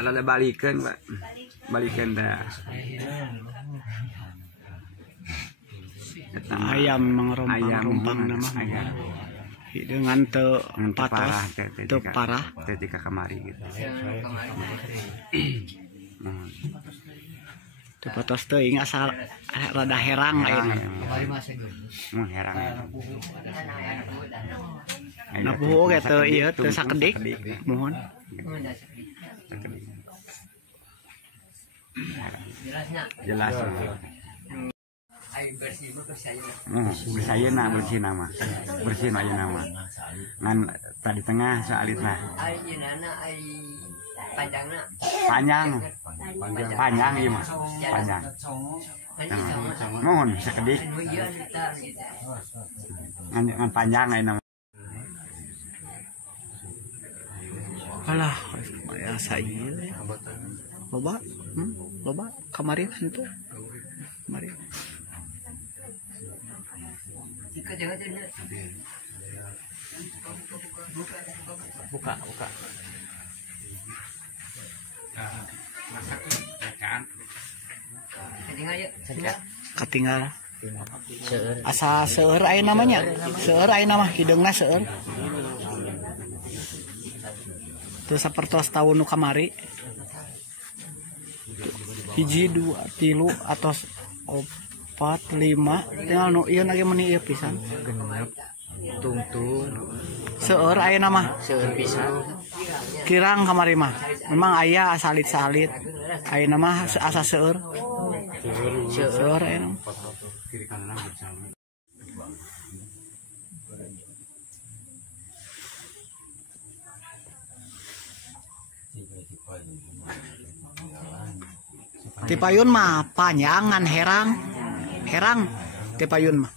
Ada balikan, Pak. Balikan dah. Ayam mengerompang nama dengan parah ketika kemari gitu. Tepatos teuing asal rada herang lain. Herang. Nah puhu gitu iya teu sakedik mohon. Jelas. Bersih nama. Bersih aja nama. Ngan tadi tengah soalitna. Panjang iya mah. Panjang. Mohon sakedik. Ngan panjang aja nama. Alah, ya saya loba, loba kemarin itu, kemarin. Buka. Katinggal. Asa seueur aya namanya, seueur aya nama hidungna seueur. Terus sapertos tahun nu kamari. Hiji 2 3 atos 4 5 tinggal nu ieu lagi meni ieu pisan genep tungtung seueur aya nama seueur pisan kirang kamari mah memang aya salit-salit aya nama asa seueur aya nama Tipayun mah panjangan herang tipayun mah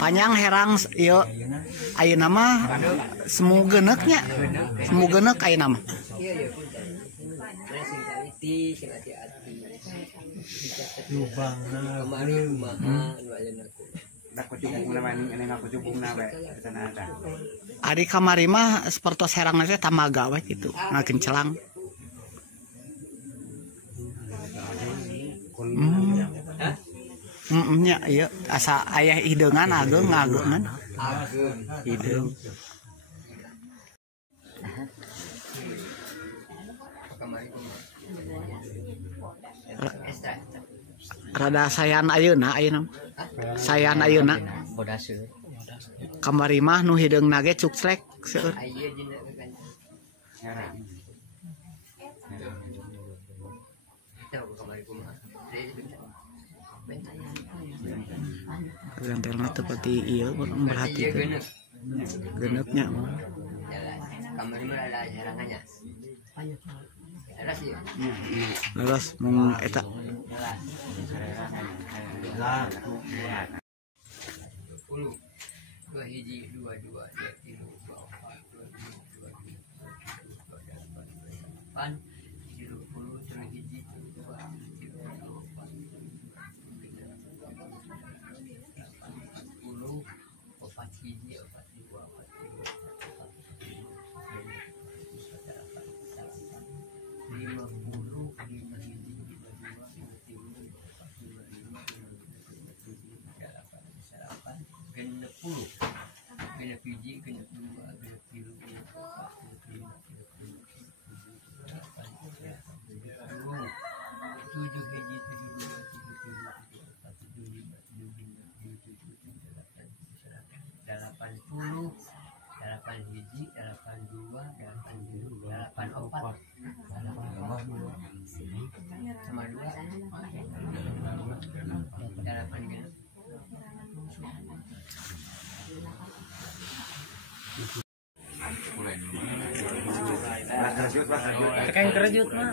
panjang herang ieu ayeuna mah semu geneuknya semu geuneuk ayeuna mah Ari kamari mah sapertos herangna teh tamaga we kitu ngagencelang. Nya iya asa ayah hideungan ageungan hideung rada sayan ayeuna kamari mah nu hideungna ge cukrek seueur Gantelna seperti iya memperhatikan genepnya laras mau eta 10. Genep hiji, genep dua, genep tilu, genep opat, genep lima, genep enam, genep tujuh, tujuh hiji, tujuh dua, tujuh tilu, tujuh opat, tujuh lima, tujuh enam, tujuh tujuh, tujuh delapan, 80, 8 hiji, 82, 83, 84, sama 2, 8 genep. Kerjut, Kayak kerjut mah.